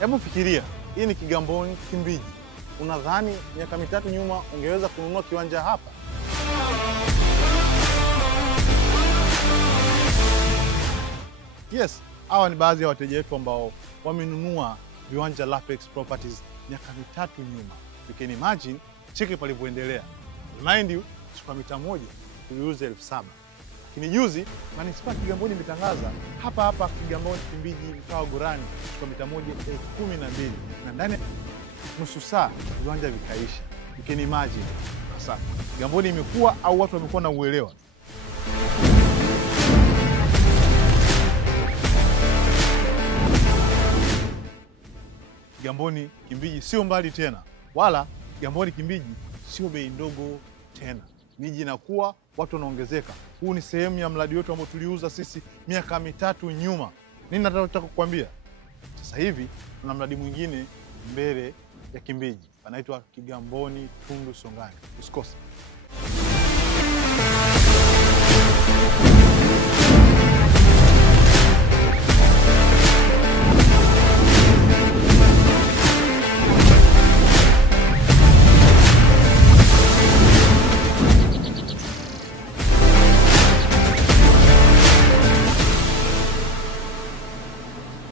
Hebu fikiria, hii ni Kigamboni Kimbiji. Unadhani miaka mitatu nyuma ungeweza kununua kiwanja hapa? Yes, hawa ni baadhi ya wateja wetu ambao wamenunua viwanja Lapex Properties miaka mitatu nyuma. You can imagine cheki palivyoendelea. Remind you, kwa mita moja tuliuza 7,000. Lakini juzi Manispaa Kigamboni imetangaza hapa Kigamboni Kimbiji mtaa Gurani kwa mita moja 12,000, na ndani nusu saa viwanja vikaisha. You can imagine. Sasa Kigamboni imekuwa au watu wamekuwa na uelewa? Kigamboni Kimbiji sio mbali tena, wala Kigamboni Kimbiji sio bei ndogo tena. Miji inakuwa, watu wanaongezeka. Huu ni sehemu ya mradi wetu ambao tuliuza sisi miaka mitatu nyuma. Nini nataka kukwambia? Sasa hivi tuna mradi mwingine mbele ya Kimbiji, anaitwa Kigamboni Tundu Songani. Usikose.